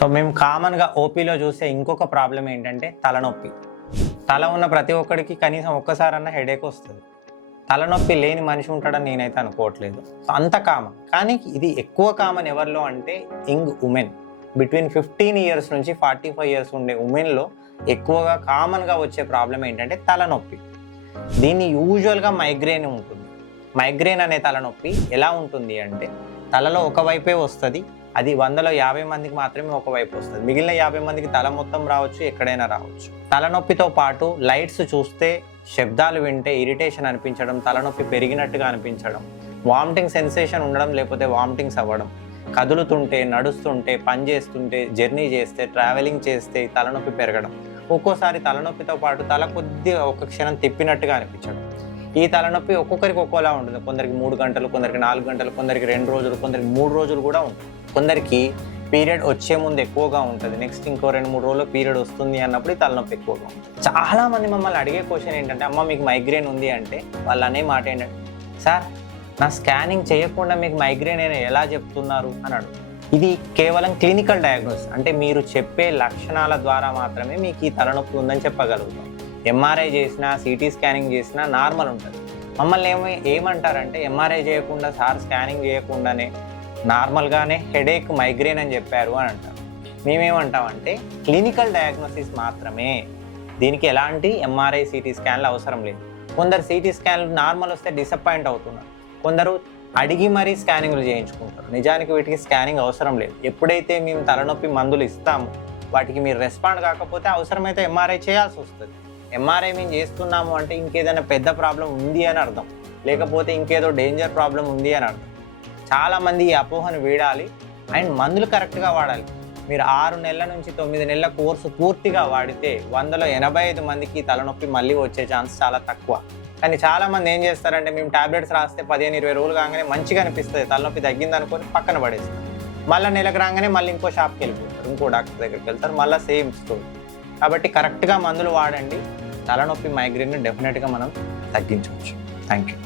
So మేము కామన్గా ఓపీలో చూసే ఇంకొక ప్రాబ్లం ఏంటంటే తలనొప్పి. తల ఉన్న ప్రతి ఒక్కడికి కనీసం ఒక్కసారన్నా హెడేక్ వస్తుంది. తలనొప్పి లేని మనిషి ఉంటాడని నేనైతే అనుకోవట్లేదు. సో అంత కామన్. కానీ ఇది ఎక్కువ కామన్ ఎవరిలో అంటే యంగ్ ఉమెన్ బిట్వీన్ 15 ఇయర్స్ నుంచి 45 ఇయర్స్ ఉండే ఉమెన్లో ఎక్కువగా కామన్గా వచ్చే ప్రాబ్లం ఏంటంటే తలనొప్పి. దీన్ని యూజువల్గా మైగ్రేన్ ఉంటుంది. మైగ్రేన్ అనే తలనొప్పి ఎలా ఉంటుంది అంటే తలలో ఒకవైపే వస్తుంది. అది 100లో 50 మందికి మాత్రమే ఒకవైపు వస్తుంది. మిగిలిన 50 మందికి తల మొత్తం రావచ్చు, ఎక్కడైనా రావచ్చు. తలనొప్పితో పాటు లైట్స్ చూస్తే, శబ్దాలు వింటే ఇరిటేషన్ అనిపించడం, తలనొప్పి పెరిగినట్టుగా అనిపించడం, వామిటింగ్ సెన్సేషన్ ఉండడం, లేకపోతే వామిటింగ్స్ అవ్వడం, కదులుతుంటే, నడుస్తుంటే, పని చేస్తుంటే, జర్నీ చేస్తే, ట్రావెలింగ్ చేస్తే తలనొప్పి పెరగడం, ఒక్కోసారి తలనొప్పితో పాటు తల కొద్దిగా ఒక క్షణం తిప్పినట్టుగా అనిపించడం. ఈ తలనొప్పి ఒక్కొక్కరికి ఒక్కోలా ఉంటుంది. కొందరికి 3 గంటలు, కొందరికి 4 గంటలు, కొందరికి 2 రోజులు, కొందరికి 3 రోజులు కూడా ఉంటుంది. కొందరికి పీరియడ్ వచ్చే ముందు ఎక్కువగా ఉంటుంది, నెక్స్ట్ ఇంకో 2-3 రోజుల్లో పీరియడ్ వస్తుంది అన్నప్పుడు తలనొప్పి ఎక్కువగా ఉంటుంది. చాలామంది మమ్మల్ని అడిగే క్వశ్చన్ ఏంటంటే, అమ్మ మీకు మైగ్రేన్ ఉంది అంటే వాళ్ళు అనే మాట ఏంటంటే, సార్ నా స్కానింగ్ చేయకుండా మీకు మైగ్రేన్ అయినా ఎలా చెప్తున్నారు అని అడుగు. ఇది కేవలం క్లినికల్ డయాగ్నోసిస్, అంటే మీరు చెప్పే లక్షణాల ద్వారా మాత్రమే మీకు ఈ తలనొప్పి ఉందని చెప్పగలుగుతాం. ఎంఆర్ఐ చేసినా, సిటీ స్కానింగ్ చేసినా నార్మల్ ఉంటుంది. మమ్మల్ని ఏమంటారంటే ఎంఆర్ఐ చేయకుండా, సార్ స్కానింగ్ చేయకుండానే నార్మల్గానే హెడేక్ మైగ్రేన్ అని చెప్పారు అని అంటారు. మేమేమంటామంటే క్లినికల్ డయాగ్నోసిస్ మాత్రమే, దీనికి ఎలాంటి ఎంఆర్ఐ సిటీ స్కాన్లు అవసరం లేదు. కొందరు సిటీ స్కాన్లు నార్మల్ వస్తే డిసప్పాయింట్ అవుతున్నారు, కొందరు అడిగి మరీ స్కానింగ్లు చేయించుకుంటారు. నిజానికి వీటికి స్కానింగ్ అవసరం లేదు. ఎప్పుడైతే మేము తలనొప్పి మందులు ఇస్తామో వాటికి మీరు రెస్పాండ్ కాకపోతే అవసరమైతే ఎంఆర్ఐ చేయాల్సి వస్తుంది. ఎంఆర్ఐ మేము చేస్తున్నాము అంటే ఇంకేదైనా పెద్ద ప్రాబ్లం ఉంది అని అర్థం, లేకపోతే ఇంకేదో డేంజర్ ప్రాబ్లం ఉంది అని అర్థం. చాలామంది ఈ అపోహను వీడాలి అండ్ మందులు కరెక్ట్గా వాడాలి. మీరు 6 నెలల నుంచి 9 నెలల కోర్సు పూర్తిగా వాడితే 100లో 85 మందికి తలనొప్పి మళ్ళీ వచ్చే ఛాన్స్ చాలా తక్కువ. కానీ చాలామంది ఏం చేస్తారంటే, మేము టాబ్లెట్స్ రాస్తే 15-20 రోజులు కాగానే మంచిగా అనిపిస్తుంది, తలనొప్పి తగ్గింది అనుకొని పక్కన పడేస్తారు. మళ్ళీ నెలకు రాగానే మళ్ళీ ఇంకో షాప్కి వెళ్ళిపోతారు, ఇంకో డాక్టర్ దగ్గరికి వెళ్తారు, మళ్ళీ సేమ్ స్టోరీ. కాబట్టి కరెక్ట్గా మందులు వాడండి, తలనొప్పి మైగ్రేన్ని డెఫినెట్గా మనం తగ్గించవచ్చు. Thank you.